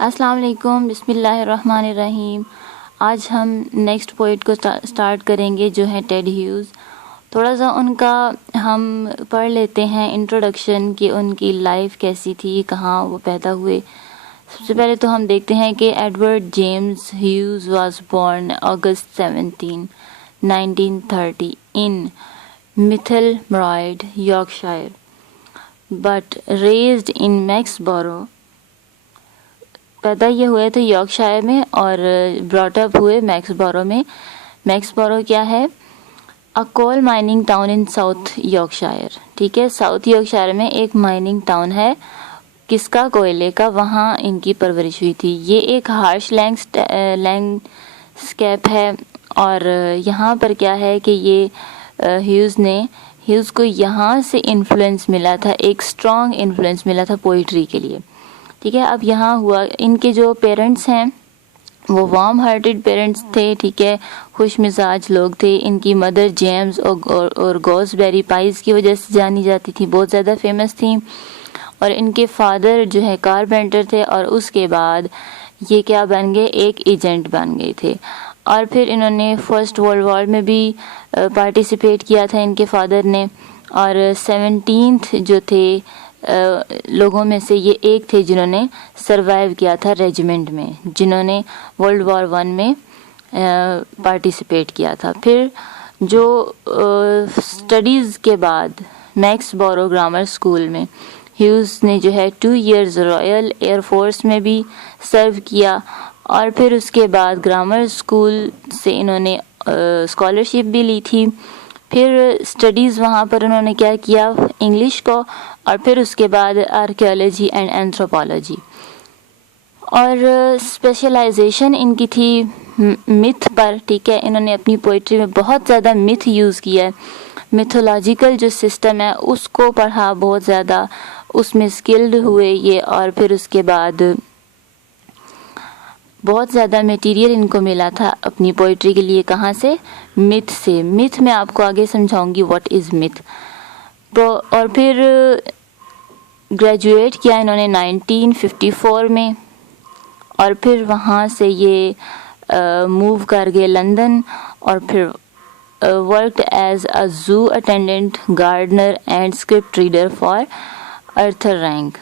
अस्सलाम वालेकुम, बिस्मिल्लाहिर्रहमानिर्रहीम। आज हम नेक्स्ट पोइट को स्टार्ट करेंगे जो है टेड ह्यूज़। थोड़ा सा उनका हम पढ़ लेते हैं इंट्रोडक्शन कि उनकी लाइफ कैसी थी, कहाँ वो पैदा हुए। सबसे पहले तो हम देखते हैं कि Edward James Hughes was born August 17, 1930 in Mytholmroyd, Yorkshire, but raised in Mexborough. पैदा ये हुए थे यॉर्कशायर में और ब्रॉटअप हुए मैक्सबोरो में। मैक्सबोरो क्या है? A coal mining town in South Yorkshire. ठीक है, साउथ यॉर्कशायर में एक माइनिंग टाउन है, किसका? कोयले का। वहाँ इनकी परवरिश हुई थी। ये एक हार्श लैंडस्केप है और यहाँ पर क्या है कि ये ह्यूज़ को यहाँ से इन्फ्लुएंस मिला था, एक स्ट्रॉन्ग इन्फ्लुएंस मिला था पोइट्री के लिए। ठीक है, अब यहाँ हुआ इनके जो पेरेंट्स हैं वो वार्म हार्टेड पेरेंट्स थे। ठीक है, खुश मिजाज लोग थे। इनकी मदर जेम्स और गोसबेरी पाइज की वजह से जानी जाती थी, बहुत ज़्यादा फेमस थी। और इनके फादर जो है कारपेंटर थे और उसके बाद ये क्या बन गए? एक एजेंट बन गए थे। और फिर इन्होंने फर्स्ट वर्ल्ड वॉर में भी पार्टिसिपेट किया था इनके फादर ने। और 17th जो थे लोगों में से ये एक थे जिन्होंने सरवाइव किया था रेजिमेंट में, जिन्होंने वर्ल्ड वॉर 1 में पार्टिसिपेट किया था। फिर जो स्टडीज़ के बाद मैक्सबोरो ग्रामर स्कूल में ह्यूज़ ने जो है 2 years रॉयल एयरफोर्स में भी सर्व किया। और फिर उसके बाद ग्रामर स्कूल से इन्होंने स्कॉलरशिप भी ली थी। फिर स्टडीज़ वहाँ पर उन्होंने क्या किया? इंग्लिश को, और फिर उसके बाद आर्कियोलॉजी एंड एंथ्रोपोलॉजी। और स्पेशलाइजेशन इनकी थी मिथ पर। ठीक है, इन्होंने अपनी पोइट्री में बहुत ज़्यादा मिथ यूज़ किया है। मिथोलॉजिकल जो सिस्टम है उसको पढ़ा बहुत ज़्यादा, उसमें स्किल्ड हुए ये। और फिर उसके बाद बहुत ज़्यादा मटेरियल इनको मिला था अपनी पोइट्री के लिए। कहाँ से? मिथ से। मिथ में आपको आगे समझाऊंगी व्हाट इज़ मिथ। तो और फिर ग्रेजुएट किया इन्होंने 1954 में। और फिर वहाँ से ये मूव कर गए लंदन और फिर worked as a zoo attendant, gardener and script reader for Arthur Rank.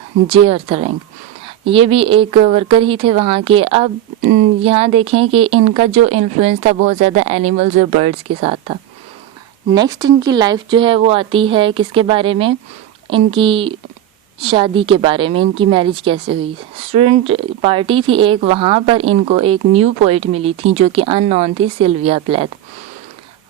ये भी एक वर्कर ही थे वहाँ के। अब यहाँ देखें कि इनका जो इन्फ्लुएंस था बहुत ज़्यादा एनिमल्स और बर्ड्स के साथ था। नेक्स्ट इनकी लाइफ जो है वो आती है किसके बारे में? इनकी शादी के बारे में। इनकी मैरिज कैसे हुई? स्टूडेंट पार्टी थी एक, वहाँ पर इनको एक न्यू पोइट मिली थी जो कि अननोन थी, सिल्विया प्लैथ।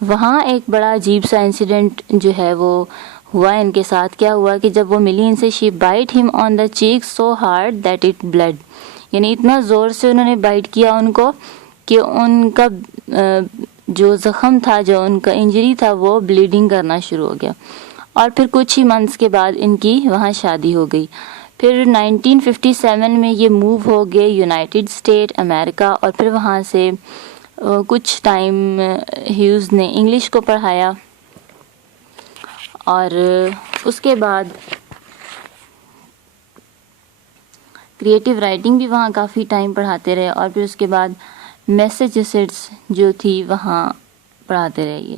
वहाँ एक बड़ा अजीब सा इंसिडेंट जो है वो हुआ इनके साथ। क्या हुआ कि जब वो मिली इनसे, she bite him on the cheek so hard that it blood. यानी इतना ज़ोर से उन्होंने बाइट किया उनको कि उनका जो ज़ख़म था, जो उनका इंजरी था, वो ब्लीडिंग करना शुरू हो गया। और फिर कुछ ही मंथ्स के बाद इनकी वहाँ शादी हो गई। फिर 1957 में ये मूव हो गए यूनाइटेड स्टेट अमेरिका। और फिर वहाँ से कुछ टाइम ह्यूज़ ने इंग्लिश को पढ़ाया और उसके बाद क्रिएटिव राइटिंग भी वहाँ काफ़ी टाइम पढ़ाते रहे। और फिर उसके बाद मैसेचुसेट्स जो थी वहाँ पढ़ाते रहे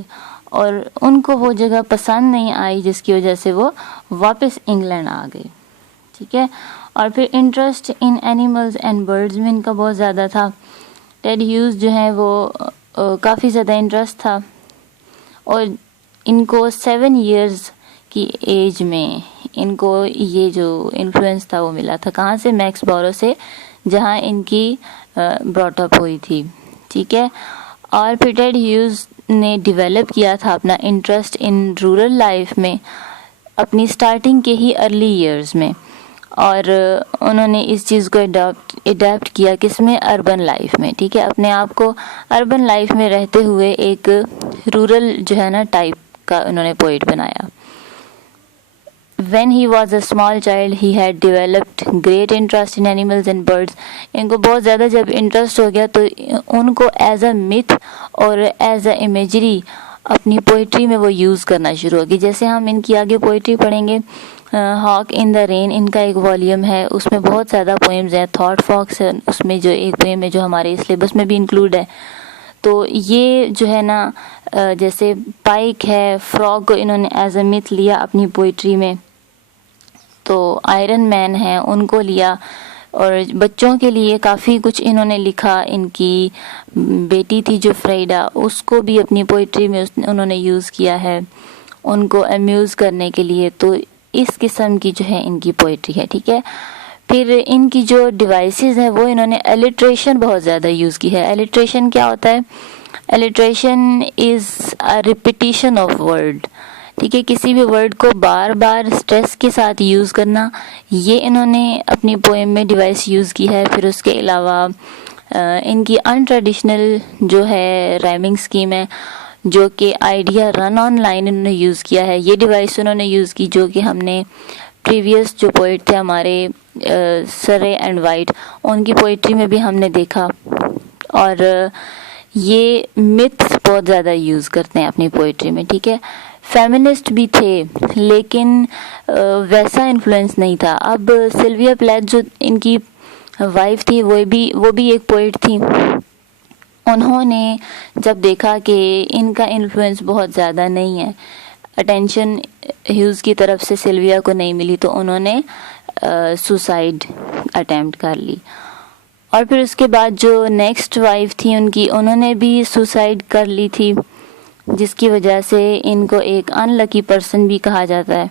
और उनको वो जगह पसंद नहीं आई जिसकी वजह से वो वापस इंग्लैंड आ गए। ठीक है, और फिर interest in animals and birds में इनका बहुत ज़्यादा था। टेड ह्यूज़ जो है वो काफ़ी ज़्यादा इंटरेस्ट था और इनको 7 years की एज में इनको ये जो इन्फ्लुएंस था वो मिला था। कहाँ से? मैक्सबोरो से, जहाँ इनकी ब्रॉटअप हुई थी। ठीक है, और फिर टेड ह्यूज़ ने डेवलप किया था अपना इंटरेस्ट इन रूरल लाइफ में अपनी स्टार्टिंग के ही अर्ली ईयर्स में। और उन्होंने इस चीज़ को अडैप्ट किया किसमें? अर्बन लाइफ में। ठीक है, अपने आप को अर्बन लाइफ में रहते हुए एक रूरल जो है ना टाइप का उन्होंने पोइट बनाया। When he was a small child, he had developed great interest in animals and birds. इनको बहुत ज़्यादा जब इंटरेस्ट हो गया तो उनको एज अ मिथ और एज अ इमेजरी अपनी पोइट्री में वो यूज़ करना शुरू हो गई। जैसे हम इनकी आगे पोइट्री पढ़ेंगे हॉक इन द रेन इनका एक वॉल्यूम है, उसमें बहुत ज़्यादा पोएम्स हैं। थॉट फॉक्स है उसमें जो एक पोएम है जो हमारे सिलेबस में भी इंक्लूड है। तो ये जो है ना जैसे पाइक है, फ्रॉग को इन्होंने एज अ मिथ लिया अपनी पोइट्री में। तो आयरन मैन है उनको लिया, और बच्चों के लिए काफ़ी कुछ इन्होंने लिखा। इनकी बेटी थी जो फ्राइडा, उसको भी अपनी पोइट्री में उन्होंने यूज़ किया है उनको अम्यूज़ करने के लिए। तो इस किस्म की जो है इनकी पोइट्री है, ठीक है। फिर इनकी जो डिवाइसेस हैं वो इन्होंने एलिट्रेशन बहुत ज़्यादा यूज़ की है। एलिट्रेशन क्या होता है? Alliteration is a repetition of word, ठीक है। किसी भी वर्ड को बार बार स्ट्रेस के साथ यूज़ करना, ये इन्होंने अपनी पोएम में डिवाइस यूज़ की है। फिर उसके अलावा इनकी अनट्रेडिशनल जो है राइमिंग स्कीम है, जो कि आइडिया रन ऑन लाइन इन्होंने यूज़ किया है। ये डिवाइस उन्होंने यूज़ की जो कि हमने प्रीवियस जो पोइट थे हमारे सरे एंड वाइट, उनकी पोइट्री में भी हमने देखा। और ये मिथ्स बहुत ज़्यादा यूज़ करते हैं अपनी पोइट्री में, ठीक है। फेमिनिस्ट भी थे लेकिन वैसा इन्फ्लुएंस नहीं था। अब सिल्विया प्लैथ जो इनकी वाइफ थी वो भी एक पोइट थी। उन्होंने जब देखा कि इनका इन्फ्लुएंस बहुत ज़्यादा नहीं है, अटेंशन ह्यूज़ की तरफ से सिल्विया को नहीं मिली, तो उन्होंने सुसाइड अटेम्प्ट कर ली। और फिर उसके बाद जो नेक्स्ट वाइफ थी उनकी, उन्होंने भी सुसाइड कर ली थी, जिसकी वजह से इनको एक अनलकी पर्सन भी कहा जाता है।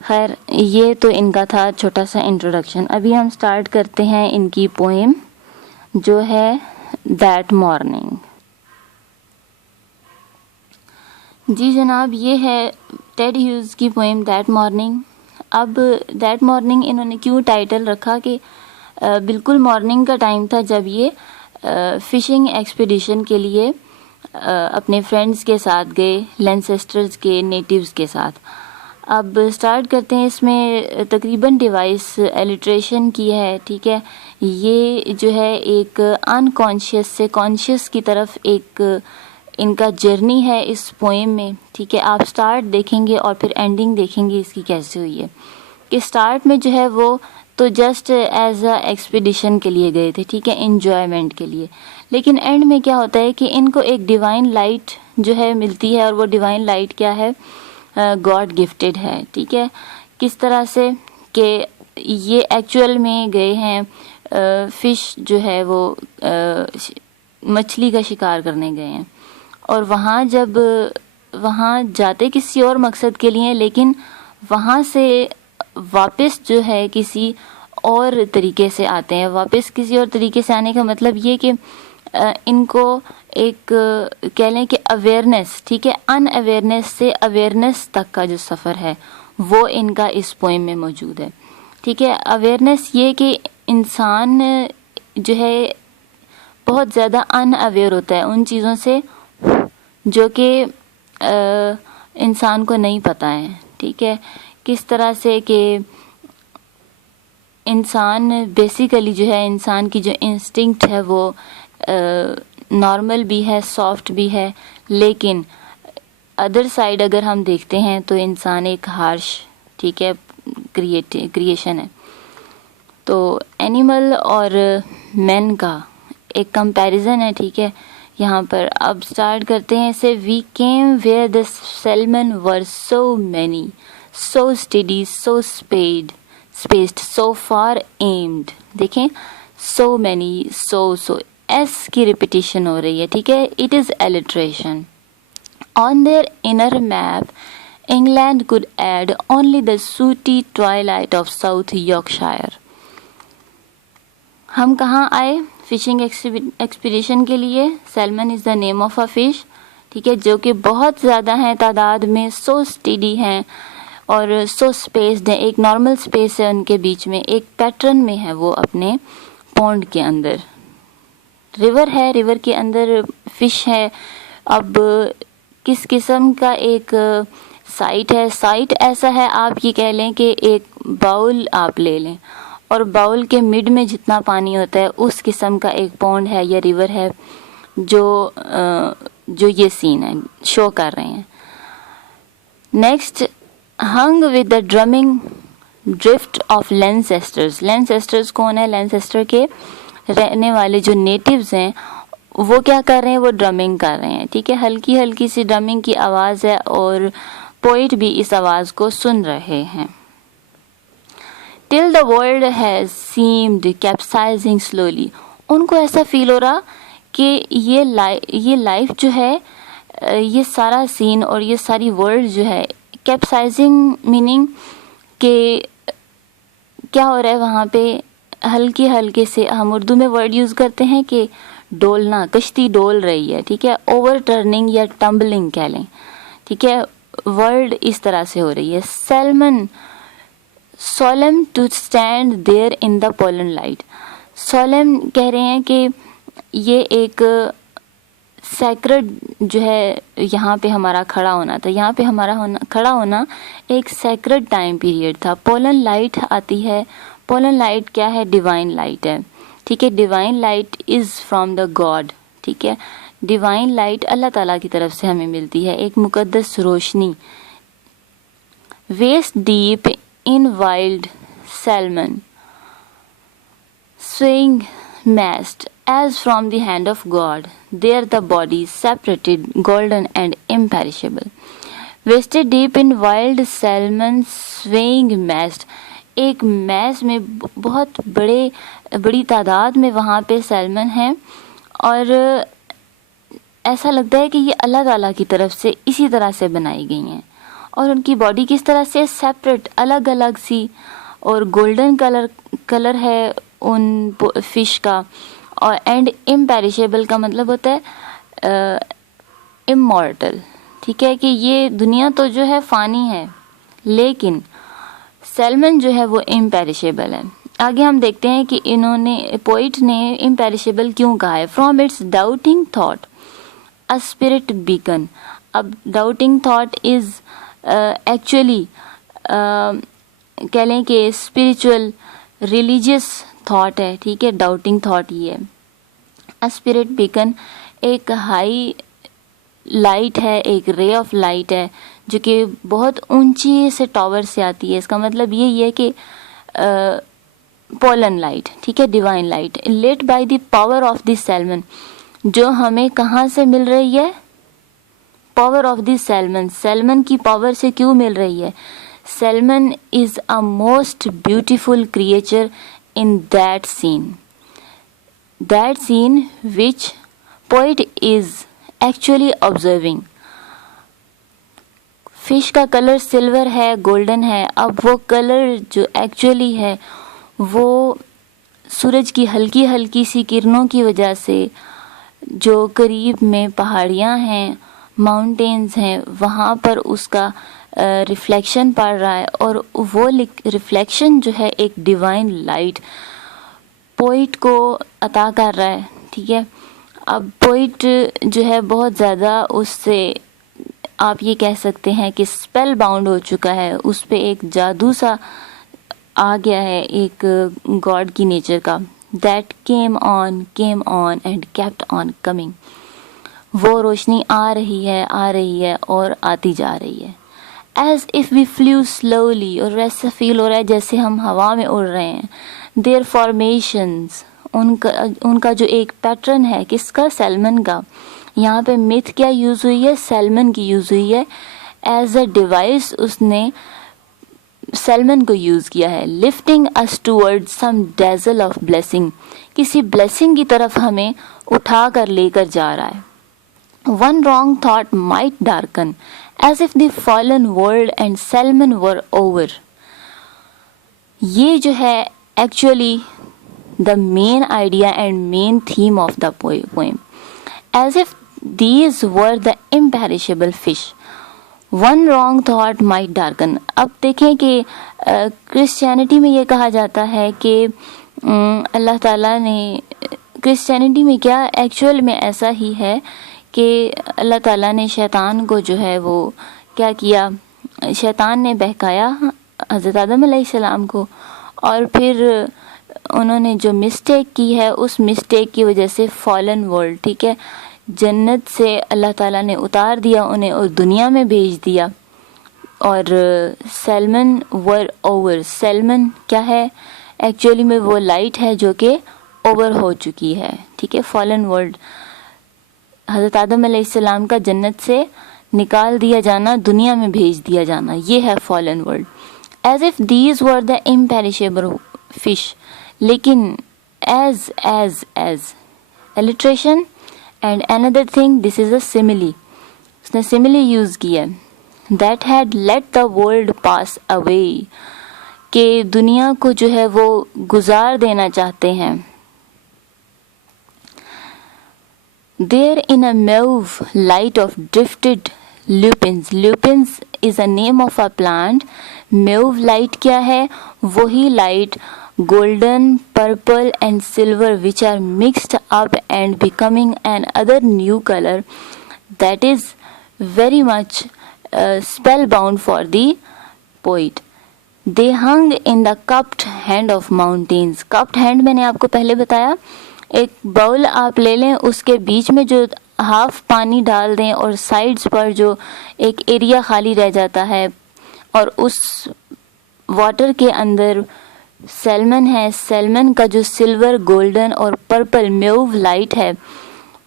खैर, ये तो इनका था छोटा सा इंट्रोडक्शन। अभी हम स्टार्ट करते हैं इनकी पोएम जो है दैट मॉर्निंग। जी जनाब, ये है टेड ह्यूज़ की पोएम दैट मॉर्निंग। अब दैट मॉर्निंग इन्होंने क्यों टाइटल रखा कि बिल्कुल मॉर्निंग का टाइम था जब ये फ़िशिंग एक्सपीडिशन के लिए अपने फ्रेंड्स के साथ गए, लैनसेस्टर्स के नेटिव्स के साथ। अब स्टार्ट करते हैं। इसमें तकरीबन डिवाइस एलिट्रेशन की है, ठीक है। ये जो है एक अनकॉन्शियस से कॉन्शियस की तरफ एक इनका जर्नी है इस पोएम में, ठीक है। आप स्टार्ट देखेंगे और फिर एंडिंग देखेंगे इसकी कैसे हुई है। कि स्टार्ट में जो है वो तो जस्ट एज अ एक्सपीडिशन के लिए गए थे, ठीक है, एंजॉयमेंट के लिए। लेकिन एंड में क्या होता है कि इनको एक डिवाइन लाइट जो है मिलती है, और वो डिवाइन लाइट क्या है? गॉड गिफ्टेड है, ठीक है। किस तरह से कि ये एक्चुअल में गए हैं फिश जो है वो मछली का शिकार करने गए हैं, और वहाँ जाते किसी और मकसद के लिए, लेकिन वहाँ से वापस जो है किसी और तरीके से आते हैं। वापस किसी और तरीके से आने का मतलब ये कि इनको एक कह लें कि अवेयरनेस, ठीक है, अनअवेयरनेस से अवेयरनेस तक का जो सफ़र है वो इनका इस पोएम में मौजूद है, ठीक है। अवेयरनेस ये कि इंसान जो है बहुत ज़्यादा अनअवेयर होता है उन चीज़ों से जो कि इंसान को नहीं पता है, ठीक है। किस तरह से कि इंसान बेसिकली जो है, इंसान की जो इंस्टिंक्ट है वो नॉर्मल भी है, सॉफ्ट भी है, लेकिन अदर साइड अगर हम देखते हैं तो इंसान एक हार्श, ठीक है, क्रिएशन है। तो एनिमल और मैन का एक कंपैरिजन है, ठीक है, यहाँ पर। अब स्टार्ट करते हैं से we came where the salmon were so many, so steady, so spaced, so far aimed. देखें, सो मैनी, सो एस की रिपीटिशन हो रही है, ठीक है। It is alliteration. On their inner map England could add only the sooty twilight of South Yorkshire. हम कहाँ आए? फिशिंग एक्सपीडिशन के लिए। Salmon is the name of a fish, ठीक है, जो कि बहुत ज़्यादा हैं तादाद में, सो स्टेडी हैं और सो स्पेस्ड है। एक नॉर्मल स्पेस है उनके बीच में, एक पैटर्न में है वो अपने पॉन्ड के अंदर। रिवर है, रिवर के अंदर फिश है। अब किस किस्म का एक साइट है? साइट ऐसा है, आप ये कह लें कि एक बाउल आप ले लें और बाउल के मिड में जितना पानी होता है उस किस्म का एक पॉन्ड है या रिवर है जो ये सीन है शो कर रहे हैं। Next, hung with the drumming drift of Lancasters. Lancasters कौन है? लैनसेस्टर के रहने वाले जो नेटिव्स हैं वो क्या कर रहे हैं? वो ड्रमिंग कर रहे हैं, ठीक है, हल्की हल्की सी ड्रमिंग की आवाज़ है और पोइट भी इस आवाज़ को सुन रहे हैं। Till the world has seemed capsizing slowly. उनको ऐसा फील हो रहा कि ये लाइफ जो है, ये सारा सीन और ये सारी वर्ल्ड जो है, कैप्साइजिंग मीनिंग कि क्या हो रहा है वहाँ पे, हल्के हल्के से हम उर्दू में वर्ड यूज़ करते हैं कि डोलना, कश्ती डोल रही है, ठीक है, ओवर टर्निंग या टम्बलिंग कह लें, ठीक है, वर्ल्ड इस तरह से हो रही है। Salmon solemn to stand there in the pollen light. Solemn कह रहे हैं कि ये एक सैक्रेड जो है यहाँ पे हमारा खड़ा होना था, यहाँ पे हमारा खड़ा होना एक सैक्रेड टाइम पीरियड था। पोलन लाइट आती है, पोलन लाइट क्या है? डिवाइन लाइट है, ठीक है, divine light is from the God, ठीक है, डिवाइन लाइट अल्लाह ताला की तरफ से हमें मिलती है, एक मुकद्दस रोशनी। Waist deep in wild salmon swaying mast as from the hand of God, there the bodies separated, golden and imperishable. Wasted deep in wild salmon swaying mast, एक मैस में बहुत बड़ी तादाद में वहाँ पे सैल्मन हैं और ऐसा लगता है कि ये अल्लाह ताला की तरफ से इसी तरह से बनाई गई हैं और उनकी बॉडी किस तरह से सेपरेट, अलग अलग सी, और गोल्डन कलर है उन फिश का, और एंड इम्पेरिशेबल का मतलब होता है इमॉर्टल, ठीक है, कि ये दुनिया तो जो है फ़ानी है लेकिन सैल्मन जो है वो इम्पेरिशेबल है। आगे हम देखते हैं कि पोइट ने इम्पेरिशेबल क्यों कहा है। From its doubting thought a spirit beacon. अब डाउटिंग थॉट इज़ एक्चुअली कह लें कि स्पिरिचुअल रिलीजियस थॉट है, ठीक है, डाउटिंग थॉट ये है। अ स्पिरिट बीकन एक हाई लाइट है, एक रे ऑफ लाइट है जो कि बहुत ऊंची से टावर से आती है। इसका मतलब ये है कि पोलन लाइट, ठीक है, divine light, let by the power of the salmon, जो हमें कहाँ से मिल रही है? Power of the salmon. Salmon की पावर से क्यों मिल रही है? Salmon is a most beautiful creature in that scene which poet is actually observing. Fish का कलर सिल्वर है, गोल्डन है। अब वो कलर जो एक्चुअली है वो सूरज की हल्की हल्की सी किरणों की वजह से, जो करीब में पहाड़ियाँ हैं, माउंटेन्स हैं, वहाँ पर उसका रिफ्लेक्शन पड़ रहा है और वो रिफ्लेक्शन जो है एक डिवाइन लाइट पोइट को अता कर रहा है, ठीक है। अब पोइट जो है बहुत ज़्यादा उससे आप ये कह सकते हैं कि स्पेल बाउंड हो चुका है, उस पे एक जादू सा आ गया है एक गॉड की नेचर का। That came on and kept on coming. वो रोशनी आ रही है और आती जा रही है। As if we flew slowly, और ऐसा फील हो रहा है जैसे हम हवा में उड़ रहे हैं। Their formations, उनका जो एक पैटर्न है, किसका? सैल्मन का। यहाँ पे मिथ क्या यूज़ हुई है? सैल्मन की यूज़ हुई है। एज अ डिवाइस उसने सैल्मन को यूज़ किया है। Lifting us toward some dazzle of blessing, किसी ब्लेसिंग की तरफ हमें उठा कर लेकर जा रहा है। One wrong thought might darken, as if the fallen world and Salmon were over. ये जो है actually the main idea and main theme of the poem. As if these were the imperishable fish. One wrong thought might darken. अब देखें कि Christianity में ये कहा जाता है कि अल्लाह ताला ने, क्रिश्चियनिटी में क्या एक्चुअल में ऐसा ही है कि अल्लाह ताला ने शैतान को जो है वो क्या किया, शैतान ने बहकाया हज़रत आदम अलैहिस्सलाम को, और फिर उन्होंने जो मिस्टेक की है उस मिस्टेक की वजह से फॉलन वर्ल्ड, ठीक है, जन्नत से अल्लाह ताला ने उतार दिया उन्हें और दुनिया में भेज दिया। और सैल्मन वर ओवर, सैल्मन क्या है एक्चुअली में, वो लाइट है जो कि ओवर हो चुकी है, ठीक है। फॉलन वर्ल्ड, हज़रत आदम अलैहिस्सलाम का जन्नत से निकाल दिया जाना, दुनिया में भेज दिया जाना, ये है fallen world. As if these were the imperishable fish, लेकिन as alliteration and another thing, this is a simile, उसने सिमिली यूज किया, that had let the world pass away, कि दुनिया को जो है वो गुजार देना चाहते हैं। There in a mauve light of drifted lupins, lupins is a name of a plant. Mauve light क्या है, वही light golden, purple and silver which are mixed up and becoming another new color that is very much spellbound for the poet. They hung in the cupped hand of mountains. Cupped hand मैंने आपको पहले बताया, एक bowl आप ले लें, उसके बीच में जो हाफ पानी डाल दें और साइड्स पर जो एक एरिया खाली रह जाता है, और उस वाटर के अंदर सैल्मन है, सैल्मन का जो सिल्वर, गोल्डन और पर्पल मेव लाइट है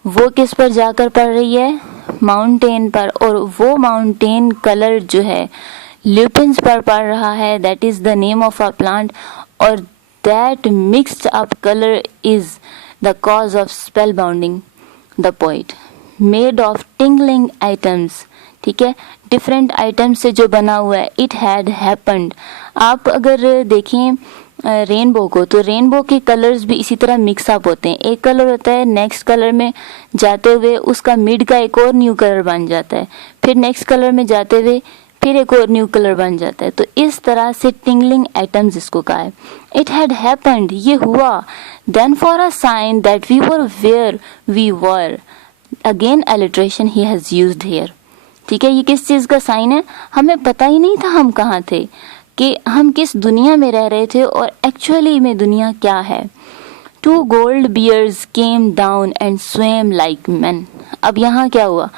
वो किस पर जाकर पड़ रही है, माउंटेन पर, और वो माउंटेन कलर जो है ल्यूपिन्स पर पड़ रहा है, that is the name of a plant, और that mixed up colour is the cause of spell bounding the poet. Made of tingling items, ठीक है, डिफरेंट आइटम्स से जो बना हुआ है। इट हैड हैपेंड, आप अगर देखें रेनबो को, तो रेनबो के कलर्स भी इसी तरह मिक्सअप होते हैं, एक कलर होता है, नेक्स्ट कलर में जाते हुए उसका मिड का एक और न्यू कलर बन जाता है, फिर नेक्स्ट कलर में जाते हुए फिर एक और न्यू कलर बन जाता है। तो इस तरह से टिंगलिंग एटम्स इसको कहा है। इट हैड हैपेंड, ये हुआ, then for a sign that we were where we were, again alliteration he has used here, ठीक है। ये किस चीज का साइन है, हमें पता ही नहीं था हम कहाँ थे, कि हम किस दुनिया में रह रहे थे और एक्चुअली में दुनिया क्या है। Two gold bears came down and swam like men. अब यहाँ क्या हुआ,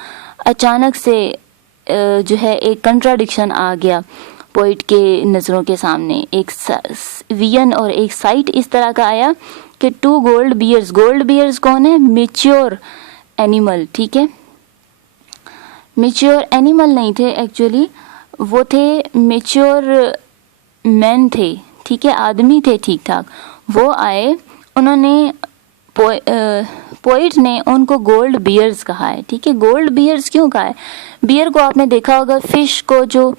अचानक से जो है एक कंट्राडिक्शन आ गया पोइट के नज़रों के सामने, एक विजन और एक साइट इस तरह का आया कि टू गोल्ड बियर्स कौन है, मेच्योर एनिमल, ठीक है। मेच्योर एनिमल नहीं थे एक्चुअली, वो थे मेच्योर मैन थे, ठीक है, आदमी थे ठीक ठाक। वो आए, उन्होंने पोइट ने उनको गोल्ड बियर्स कहा है, ठीक है। गोल्ड बियर्स क्यों कहा है, बियर को आपने देखा होगा, फिश को जो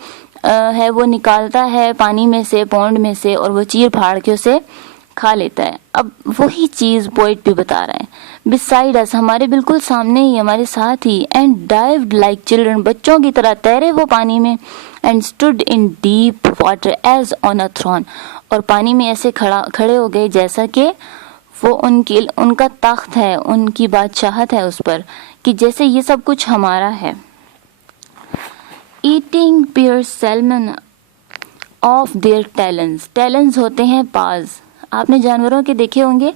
है वो निकालता है पानी में से, पॉन्ड में से, और वो चीर फाड़ के उसे खा लेता है। अब वही चीज़ पोइट भी बता रहे हैं, बिसाइड अस, हमारे बिल्कुल सामने ही, हमारे साथ ही, एंड डाइव्ड लाइक चिल्ड्रन, बच्चों की तरह तैरे वो पानी में, and stood in deep water as on a throne, और पानी में ऐसे खड़े हो गए जैसा कि वो उनका तख्त है, उनकी बादशाहत है उस पर, कि जैसे ये सब कुछ हमारा है। Eating pure salmon of their talons, talons होते हैं पाज, आपने जानवरों के देखे होंगे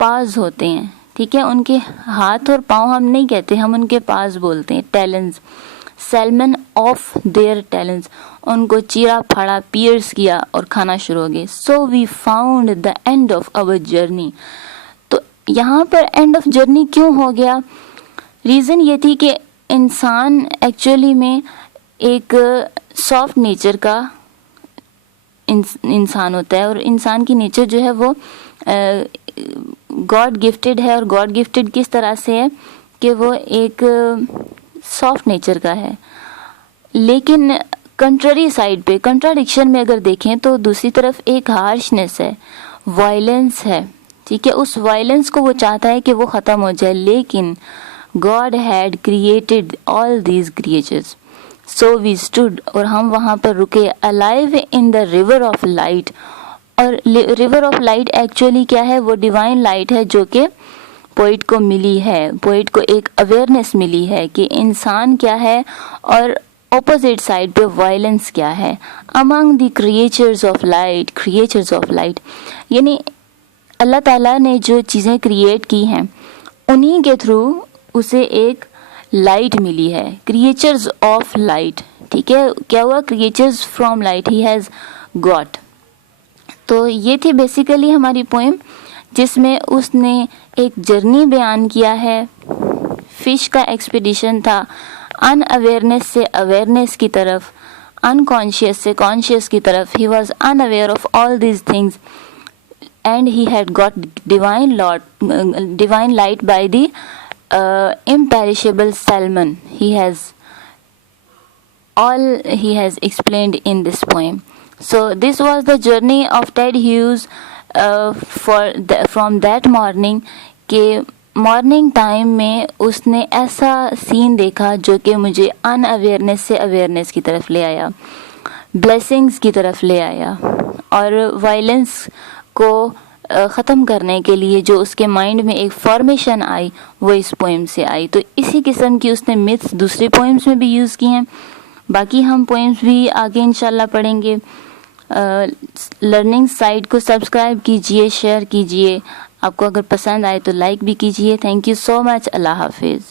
पाज होते हैं, ठीक है, उनके हाथ और पाँव हम नहीं कहते, हम उनके पाज बोलते हैं, talons. Salmon of their talons, उनको चीरा फाड़ा, पियर्स किया और खाना शुरू हो गए। So we found the end of our journey, तो यहाँ पर एंड ऑफ जर्नी क्यों हो गया, रीज़न ये थी कि इंसान एक्चुअली में एक सॉफ्ट नेचर का इंसान होता है, और इंसान की नेचर जो है वो गॉड गिफ्टेड है, और गॉड गिफ्टेड किस तरह से है कि वो एक सॉफ्ट नेचर का है। लेकिन कंट्ररी साइड पे, कंट्राडिक्शन में अगर देखें तो दूसरी तरफ एक हार्शनेस है, वायलेंस है, ठीक है, उस वायलेंस को वो चाहता है कि वो ख़त्म हो जाए, लेकिन God had created all these creatures, so we stood, और हम वहाँ पर रुके, alive in the river of light, और रिवर ऑफ लाइट एक्चुअली क्या है, वो डिवाइन लाइट है जो कि पोइट को मिली है। पोइट को एक अवेयरनेस मिली है कि इंसान क्या है और ऑपोजिट साइड पे वायलेंस क्या है। Among the creatures of light, यानी अल्लाह ताला ने जो चीज़ें क्रिएट की हैं उन्हीं के थ्रू उसे एक लाइट मिली है, क्रिएचर्स ऑफ लाइट, ठीक है, क्या हुआ, creatures from light he has got. तो ये थी बेसिकली हमारी पोएम, जिसमें उसने एक जर्नी बयान किया है। फिश का एक्सपीडिशन था अनअवेयरनेस से अवेयरनेस की तरफ, अनकॉन्शियस से कॉन्शियस की तरफ। He was unaware of all these things and he had got divine light by the imperishable salmon. He has explained in this poem. So this was the journey of Ted Hughes from that morning, के morning time में उसने ऐसा scene देखा जो कि मुझे unawareness से awareness की तरफ ले आया, ब्लेसिंग्स की तरफ ले आया, और वायलेंस को ख़त्म करने के लिए जो उसके माइंड में एक फॉर्मेशन आई वो इस पोएम से आई। तो इसी किस्म की उसने मिथ्स दूसरी पोएम्स में भी यूज़ की हैं। बाकी हम पोएम्स भी आगे इंशाल्लाह पढ़ेंगे। लर्निंग साइट को सब्सक्राइब कीजिए, शेयर कीजिए, आपको अगर पसंद आए तो लाइक भी कीजिए। Thank you so much. अल्लाह हाफिज़।